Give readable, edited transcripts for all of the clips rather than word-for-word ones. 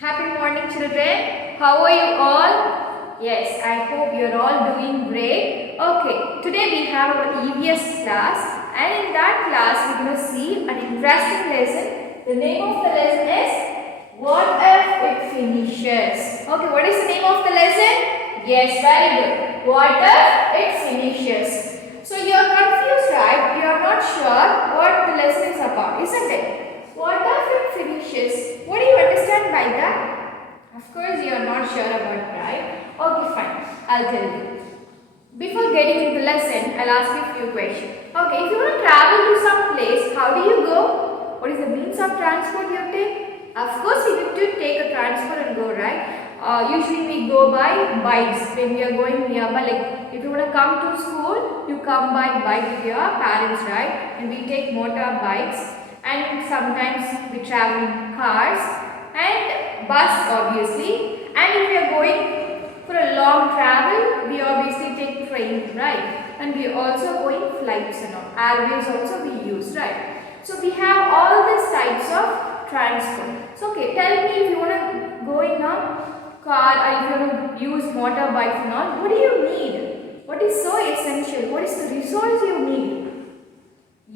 Happy morning, children. How are you all? Yes, I hope you're all doing great. Okay, today we have our EVS class, and in that class we're going to see an interesting lesson. The name of the lesson is What If It Finishes? Okay, what is the name of the lesson? Yes, very good. What if it finishes? So you're confused, right? You're not sure what the lesson is about, isn't it? What if it finishes? What do you understand by that? Of course, you are not sure about it, right? Okay, fine. I'll tell you. Before getting into the lesson, I'll ask you a few questions. Okay, if you want to travel to some place, how do you go? What is the means of transport you take? Of course, you need to take a transport and go, right? Usually we go by bikes when we are going nearby. Like if you want to come to school, you come by bike with your parents, right? And we take motorbikes. And sometimes we travel in cars and bus obviously, and if we are going for a long travel we obviously take train, right? And we also go in flights and all, airways also we use, right? So we have all these types of transport. So okay, tell me, if you want to go in a car or if you want to use motorbikes and all, what do you need? What is so essential? What is the resource you need?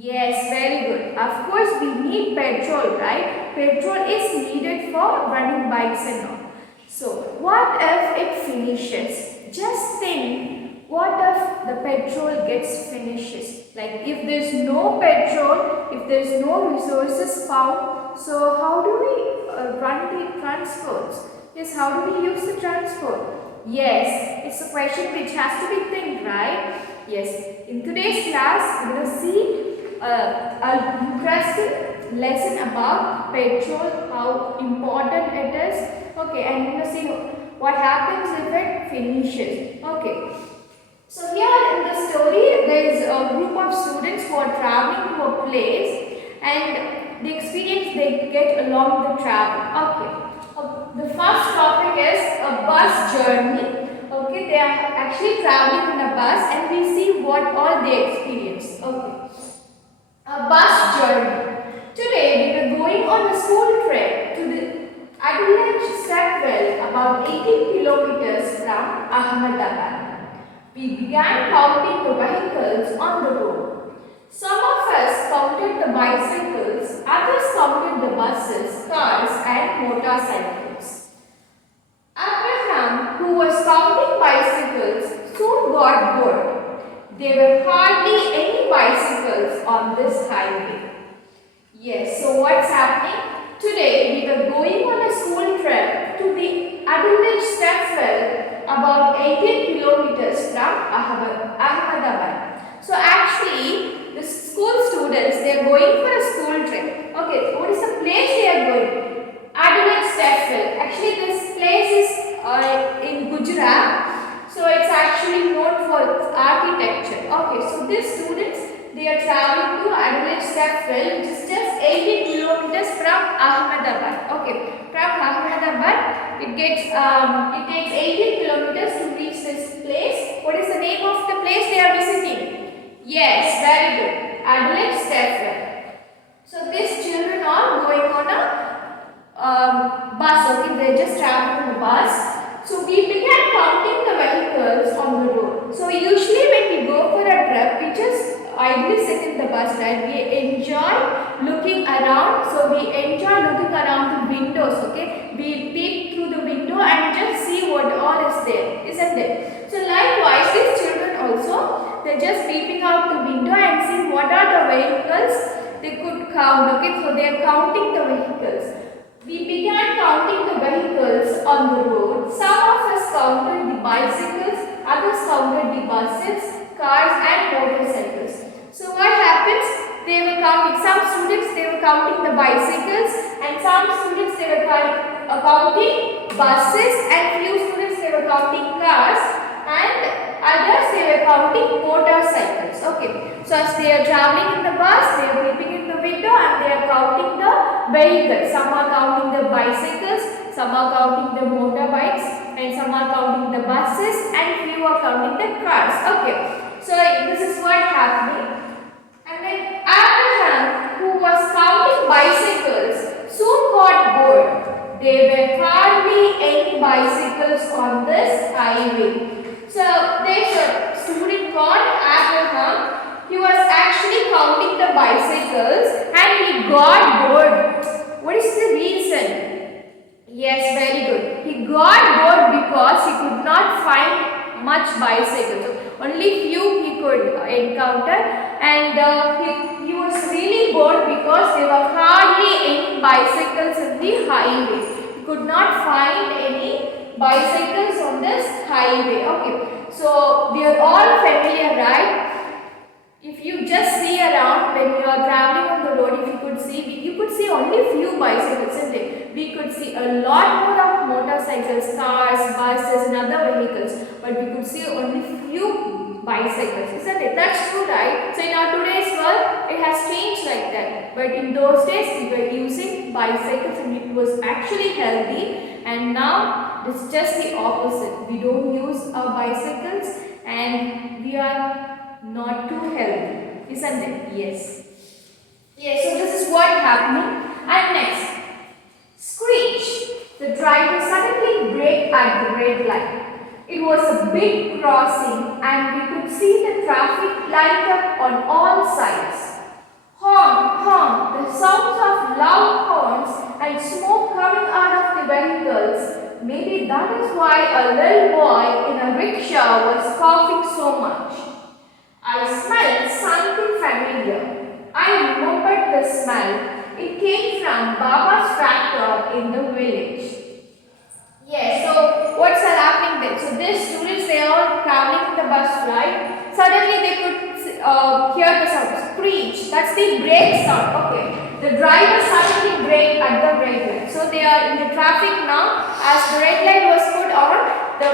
Yes, very good. Of course, we need petrol, right? Petrol is needed for running bikes and all. So, what if it finishes? Just think, what if the petrol gets finishes? Like if there's no petrol, if there's no resources found, so how do we run the transports? Yes, how do we use the transport? Yes, it's a question which has to be think, right? Yes, in today's class, we're going to see an interesting lesson about petrol, how important it is. Okay, and we're going to see what happens if it finishes. Okay, so here in the story, there is a group of students who are traveling to a place, and the experience they get along the travel. Okay, the first topic is a bus journey. Okay, they are actually traveling in a bus, and we see what all they experience. Okay. A bus journey. Today we were going on a school trip to the Adelaide Stepwell, about 18 kilometers from Ahmedabad. We began counting the vehicles on the road. Some of us counted the bicycles, others counted the buses, cars and motorcycles. Abraham, who was counting bicycles, soon got bored. There were hardly any bicycles on this highway. Yes, so what's happening? Today we were going on a school trip to the Adelaide Stepwell, about 18 kilometers from Ahmedabad. So actually, the school students, they are going for a school trip. Okay, what is the place they are going? Adelaide Stepwell. Actually, this place is in Gujarat. So it's actually known for architecture. Okay, so these students, they are traveling to Adelaide Stepwell, which is just 18 kilometers from Ahmedabad. Okay, from Ahmedabad, it takes 18 kilometers to reach this place. What is the name of the place they are visiting? Yes, very good. Adelaide Stepwell. So these children are going on a bus. Okay, they are just traveling in a bus. So we began counting the vehicles on the road. So usually when we go for a trip, we just idly sit in the bus, right? We enjoy looking around. So we enjoy looking around the windows, okay? We peep through the window and just see what all is there, isn't it? So likewise, these children also, they're just peeping out the window and seeing what are the vehicles they could count, okay? So they are counting the vehicles. We began counting the vehicles on the road. Some of us counted the bicycles, others counted the buses, cars and motorcycles. So what happens? They were counting, some students they were counting the bicycles, and some students they were counting buses, and few students they were counting cars, and others they were counting motorcycles. Okay, so as they are traveling in the bus, they are peeping in the window and they are counting the vehicles. Some are counting the bicycles, some are counting the motorbikes, and some are counting the buses, and few are counting the cars. Okay, so this is what happening. And then Abraham, who was counting bicycles, soon got bored. there were hardly any bicycles on this highway. So there's a student called Abraham. He was actually counting the bicycles and he got bored. What is the reason? Yes, very good. He got bored because he could not find much bicycles. So only few he could encounter, and he was really bored because there were hardly any bicycles in the highway. He could not find any bicycles on this highway. Okay, so we are all familiar, right? If you just see around when you are traveling on the road, if you could see only few bicycles, isn't it? We could see a lot more of motorcycles, cars, buses and other vehicles, but we could see only few bicycles, isn't it? That's true, right? So in our today's world, it has changed like that. But in those days, we were using bicycles and it was actually healthy, and now it's just the opposite. We don't use our bicycles and we are not too healthy, isn't it? Yes. Yes, so this is what happening. And next, screech. The driver suddenly braked at the red light. It was a big crossing and we could see the traffic lined up on all sides. Honk, honk, the sounds of loud horns and smoke coming out of the vehicles. Maybe that is why a little boy in a rickshaw was coughing so much. I smelled something familiar. I remembered the smell. It came from Baba's tractor in the village. Yes, so what's happening then? So these students, they are all traveling in the bus, right? Suddenly they could hear the sound, screech. That's the brake sound. Okay. The driver suddenly braked at the red light. So they are in the traffic now. As the red light was put on, the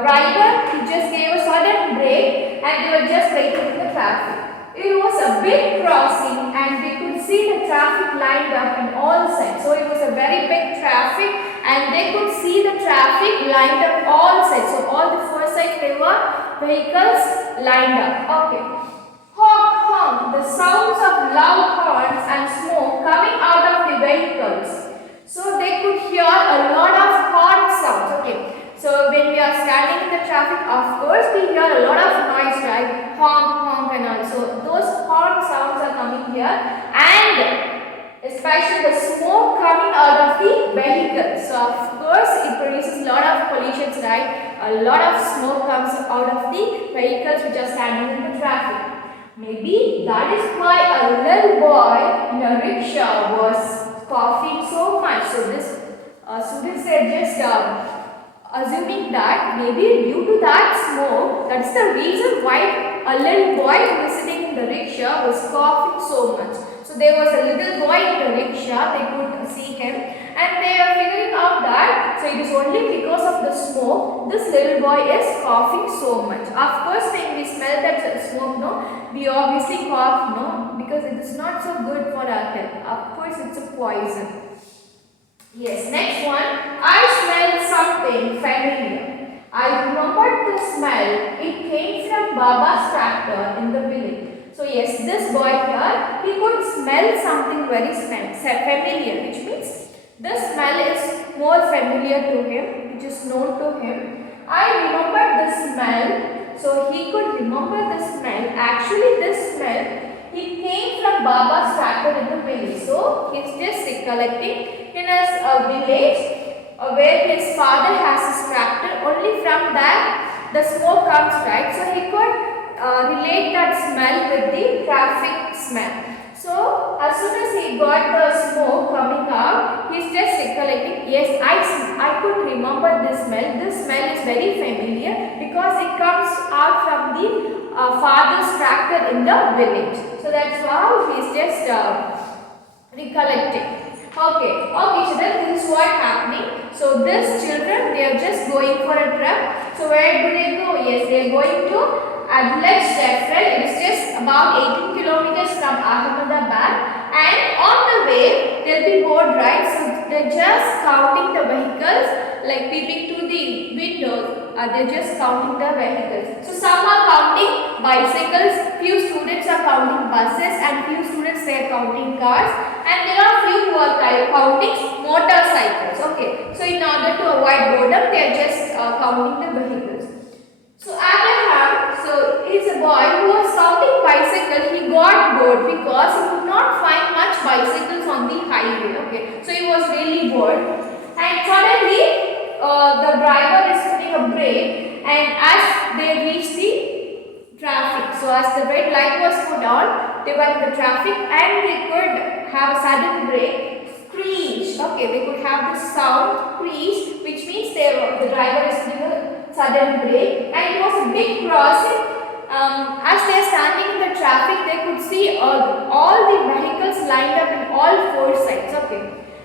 driver, he just gave a sudden brake and they were just waiting in the traffic. It was a big crossing and we could see the traffic lined up on all sides. So it was a very big traffic and they could see the traffic lined up all sides. So all the four sides there were vehicles lined up. Okay. Honk, honk, the sounds of loud horns and smoke coming out of the vehicles. So they could hear a lot of horn sounds. Okay. So when we are standing in the traffic, of course we hear a lot of noise, right? Honk, honk and all. So those horn sounds are coming here, and especially the smoke coming out of the vehicles. So of course it produces a lot of pollutions, right? A lot of smoke comes out of the vehicles which are standing in the traffic. Maybe that is why a little boy in a rickshaw was coughing so much. So this students are just assuming that maybe due to that smoke, that's the reason why a little boy who was sitting in the rickshaw was coughing so much. So there was a little boy in the rickshaw, they could see him and they are figuring out that so it is only because of the smoke this little boy is coughing so much. Of course when we smell that smoke, no, we obviously cough, no, because it is not so good for our health. Of course it's a poison. Yes, next one. I smelled something familiar. I remembered the smell. It came from Baba's tractor in the village. So yes, this boy here, he could smell something very familiar, which means the smell is more familiar to him, which is known to him. I remembered the smell. So he could remember the smell. Actually, this smell, it came from Baba's tractor in the village. So he's just recollecting in a village where his father has his tractor. Only from that the smoke comes, right? So he could relate that smell with the traffic smell. So as soon as he got the smoke coming out, he's just recollecting, yes, I could remember this smell. This smell is very familiar because it comes out from the father's tractor in the village. So that's how he's just recollecting. Okay, children, this is what happening. So these children, they are just going for a trip. So where do they go? Yes, they are going to Adelaide. It is just about 18 kilometers from Ahmedabad. And on the way, they'll be bored, right? So they're just counting the vehicles, like peeping through the windows. They're just counting the vehicles. So some are counting bicycles, few students are counting buses, and few students they are counting cars. and there are few who are counting motorcycles. Okay, so in order to avoid boredom, they are just counting the vehicles. So Abraham, so is a boy who was counting bicycles. He got bored because he could not find much bicycles on the highway. Okay, so he was really bored, and suddenly the driver is putting a brake, and as they reached the traffic, so as the red light was put on, they were in the traffic and they could have a sudden brake, screech. Okay, they could have the sound screech, which means the driver is putting a sudden brake, and it was a big crossing. As they are standing in the traffic, they could see all the vehicles lined up in all four sides. Okay,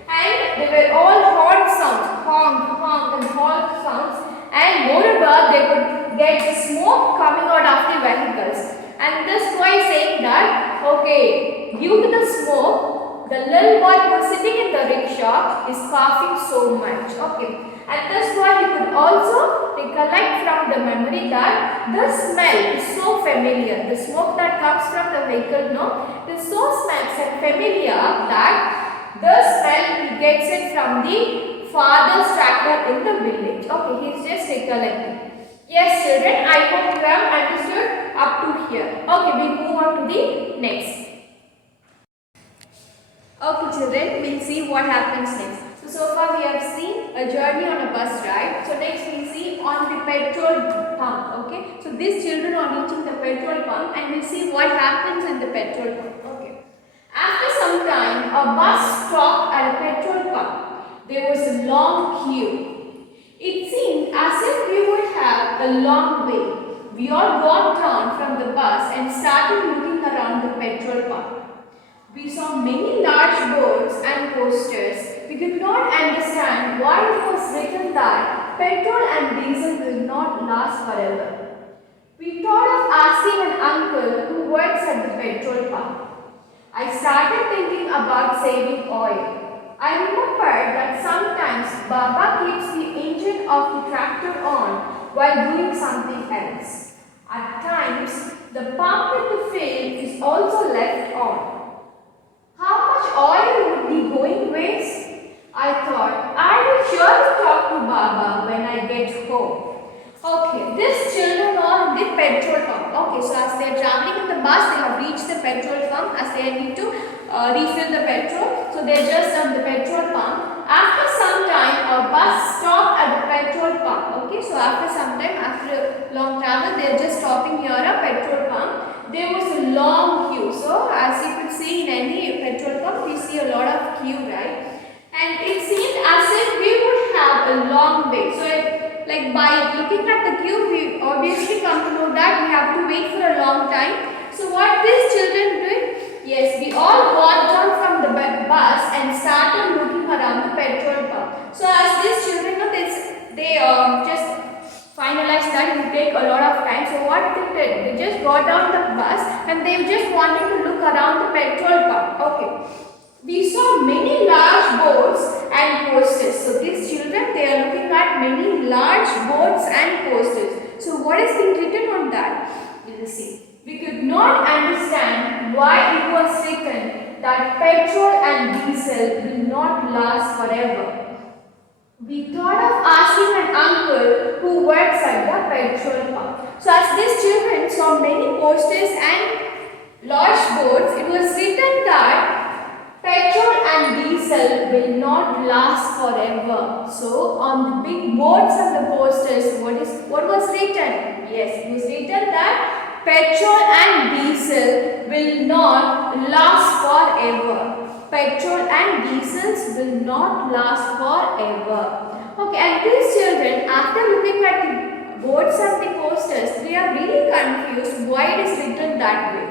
and they were all horn sounds, honk, honk, and horn sounds, and moreover, they could get the smoke coming out of the vehicles. And this boy is saying that, okay, due to the smoke, the little boy who was sitting in the rickshaw is coughing so much. Okay. And this boy, he could also recollect from the memory that the smell is so familiar. The smoke that comes from the vehicle, no, it is so familiar that the smell he gets it from the father's tractor in the village. Okay, he is just recollecting. Yes, children, I hope you have understood up to here. Okay, we move on to the next. Okay, children, we'll see what happens next. So far we have seen a journey on a bus ride. So next we see on the petrol pump. Okay. So these children are reaching the petrol pump and we'll see what happens in the petrol pump. Okay. After some time, a bus stopped at a petrol pump. There was a long queue. It seemed as if we would have a long way. We all got down from the bus and started looking around the petrol pump. We saw many large boards and posters. We could not understand why it was written that petrol and diesel will not last forever. We thought of asking an uncle who works at the petrol pump. I started thinking about saving oil. I remembered that sometimes Baba keeps the engine of the tractor on while doing something else. At times, the pump in the field is also left on. How much oil would be going waste? I thought, I will surely talk to Baba when I get home. Okay, these children are in the petrol pump. Okay, so as they are traveling in the bus, they have reached the petrol pump as they need to refill the petrol. So they are just on the petrol pump. After some time, a bus stopped at the petrol pump. Okay, so after some time, after long travel, they are just stopping here a petrol pump. There was a long queue. So as you could see in any petrol pump, we see a lot of queue, right? And it seemed as if we would have a long way. So like by looking at the queue, we obviously come to know that we have to wait for a long time. So what these children did? Yes, we all got down from the bus and started looking around the petrol pump. So as these children know, they just finalized that it would take a lot of time. So what they did? They just got down the bus and they just wanted to look around the petrol pump. Okay. We saw many large boards and posters. So these children, they are looking at many large boards and posters. So what is being written on that? You will see. We could not understand why it was written that petrol and diesel will not last forever. We thought of asking an uncle who works at the petrol pump. So as these children saw many posters and large boards, it was written that petrol and diesel will not last forever. So on the big boards and the posters, what was written? Yes, it was written that petrol and diesel will not last forever. Petrol and diesels will not last forever. Okay, and these children, after looking at the boards and the posters, they are really confused why it is written that way.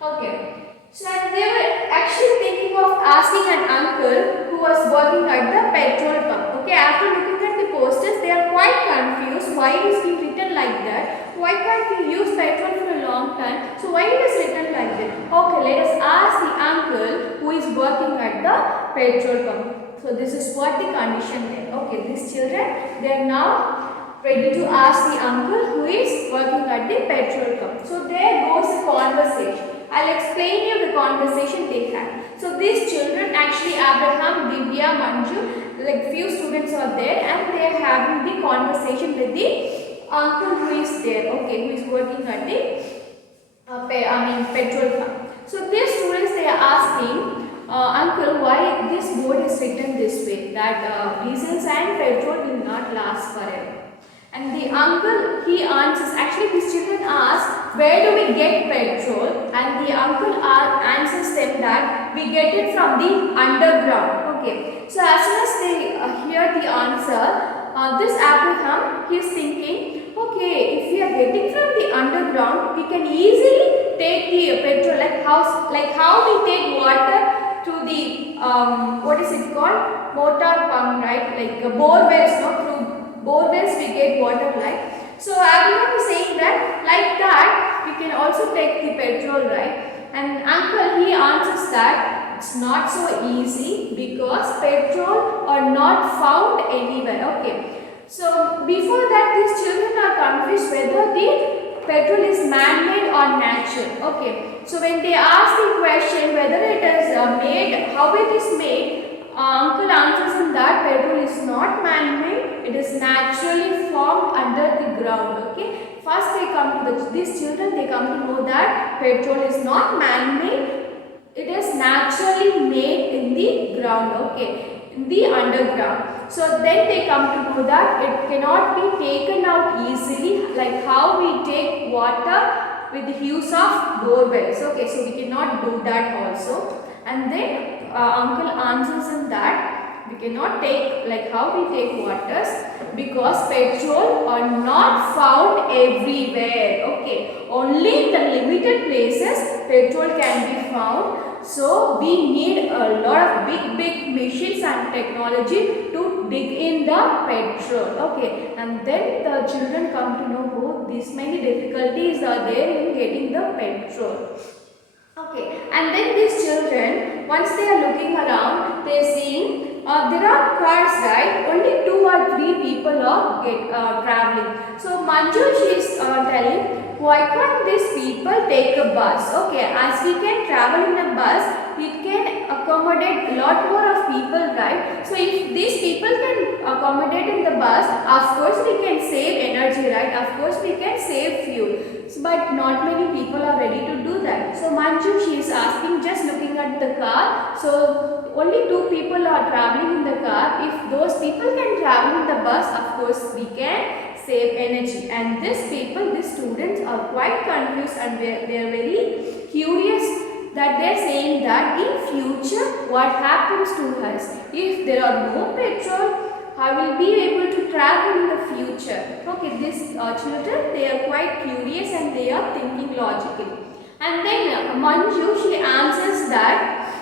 Okay. So they were actually thinking of asking an uncle who was working at the petrol pump. Okay, after looking at the posters, they are quite confused why it is being written like that. Why can't we use petrol for a long time? So why it is written like that? Okay, let us ask the uncle who is working at the petrol pump. So this is what the condition there. Okay, these children, they are now ready to ask the uncle who is working at the petrol pump. So there goes the conversation. I'll explain you the conversation they had. So these children, actually Abraham, Divya, Manju, like few students are there, and they are having the conversation with the uncle who is there, okay, who is working at the petrol pump. So these students, they are asking, uncle, why this board is written this way, that diesels and petrol will not last forever. And the uncle, he answers, actually these children ask, where do we get petrol? And the uncle answers them that we get it from the underground. Okay. So as soon as they hear the answer, this Abraham, he is thinking, okay, if we are getting from the underground, we can easily take the petrol, like how we take water to the what is it called, motor pump, right? Like bore wells, no, through bore wells we get water, right? So Abraham is saying that like that we can also take the petrol, right? And uncle, he answers that it's not so easy because petrol are not found anywhere. Okay. So before that, these children are confused whether the petrol is man-made or natural. Okay. So when they ask the question whether it is made, how it is made, uncle answers in that petrol is not man-made, it is naturally formed under the ground. Okay. First they come to these children, they come to know that petrol is not man-made, it is naturally made in the ground. Okay, in the underground. So then they come to know that it cannot be taken out easily, like how we take water with the use of bore wells. Okay, so we cannot do that also. And then uncle answers in that we cannot take, like how we take waters, because petrol are not found everywhere. Okay, only in the limited places petrol can be found. So we need a lot of big machines and technology to dig in the petrol. Okay, and then the children come to know, oh, these many difficulties are there in getting the petrol. Okay, and then these children, once they are looking around, they are seeing there are cars, right? Only 2 or 3 people are traveling. So Manju, she is telling, why can't these people take a bus? Okay, as we can travel in a bus, it can accommodate a lot more of people, right? So if these people can accommodate in the bus, of course we can save energy, right? Of course we can save fuel. But not many people are ready to do that. So Manju, she is asking, just looking at the car. So only 2 people are traveling in the car. If those people can travel in the bus, of course we can save energy. And these people, these students are quite confused and they are very curious, that they are saying that in future what happens to us if there are no petrol. I will be able to travel in the future. Okay, these children, they are quite curious and they are thinking logically. And then Manju, she answers that,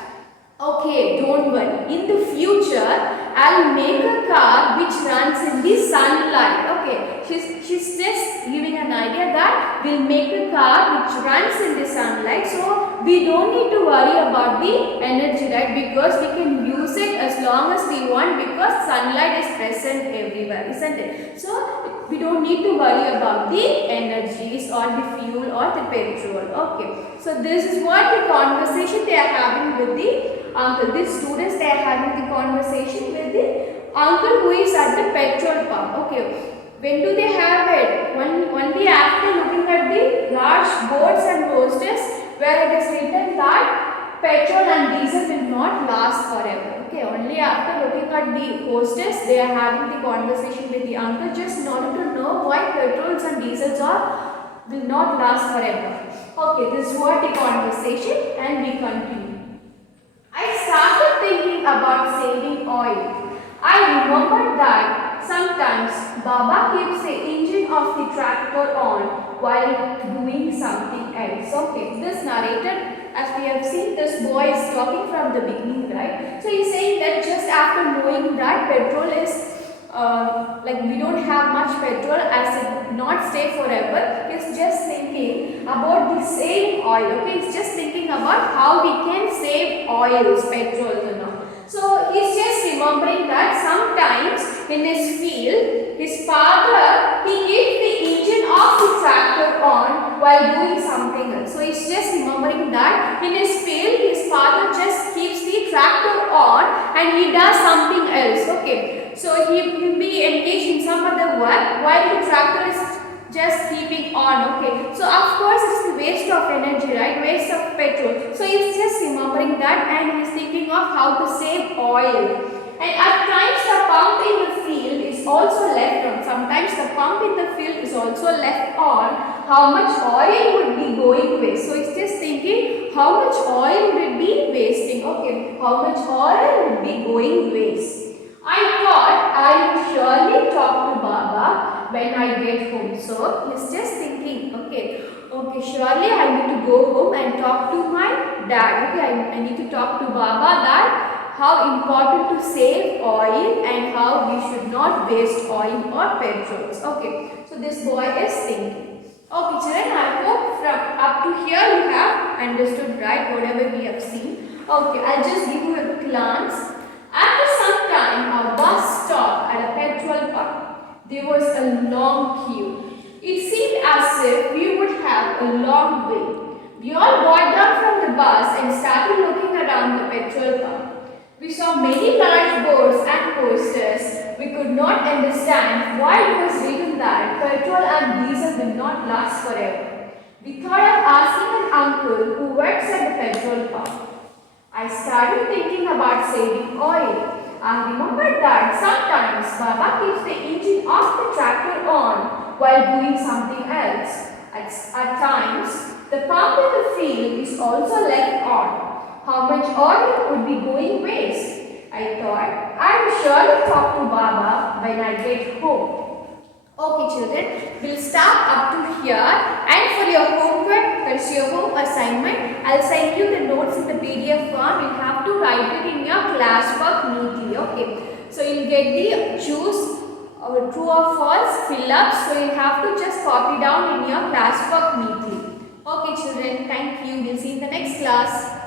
okay, don't worry. In the future, I'll make a car which runs in the sunlight. Okay, she's just giving an idea that we'll make a car which runs in the sunlight. So we don't need to worry about the energy, right? Because we can use it as long as we want, because sunlight is present everywhere, isn't it? So we don't need to worry about the energies or the fuel or the petrol. Okay, so this is what the conversation they are having with the uncle. These students, they are having the conversation with the uncle who is at the petrol pump. Okay, when do they have it? Only after looking at the large boards and posters where it is written that petrol and diesel will not last forever. Okay, only after looking at the posters they are having the conversation with the uncle, just in order to know why petrols and diesels will not last forever. Okay, this is what the conversation, and we continue. I started thinking about saving oil. I remembered that sometimes Baba keeps the engine of the tractor on while doing something else. Okay, this narrated, as we have seen, this boy is talking from the beginning, right? So he's saying that just after knowing that petrol is like we don't have much petrol, as it not stay forever, he's just thinking about the saving oil. Okay, he's just thinking about how we can save oils, petrol, you know. So he's just remembering that sometimes in his field, his father, he keeps the engine of the tractor on while doing something else. So he's just remembering that in his field his father just keeps the tractor on and he does something else. Okay, so he will be engaged in some other work while the tractor is just keeping on. Okay, so of course it's the waste of energy, right? Waste of petrol. So he's just remembering that and he's thinking of how to save oil. And at times the pump in the field is also left on. Sometimes the pump in the field is also left on. How much oil would be going waste? So it's just thinking how much oil would it be wasting. Okay, how much oil would be going waste. I thought I would surely talk to Baba when I get home. So he's just thinking, okay, surely I need to go home and talk to my dad. Okay, I need to talk to Baba that how important to save oil and how we should not waste oil or petrols. Okay, so this boy is thinking. Okay children, I hope from up to here you have understood, right, whatever we have seen. Okay, I'll just give you a glance. After some time, a bus stopped at a petrol pump. There was a long queue. It seemed as if we would have a long way. We all got down from the bus and started looking around the petrol pump. We saw many large boards and posters. We could not understand why it was written that petrol and diesel will not last forever. We thought of asking an uncle who works at the petrol pump. I started thinking about saving oil. I remembered that sometimes Baba keeps the engine of the tractor on while doing something else. At times, the pump in the field is also left on. How much oil would be going waste? I thought I would surely talk to Baba when I get home. Okay children, we'll stop up to here, and for your homework, that's your home assignment, I'll send you the notes in the PDF form. You have to write it in your classwork neatly. Okay, so you'll get the choose true or false fill up, so you have to just copy down in your classwork neatly. Okay children, thank you. We'll see you in the next class.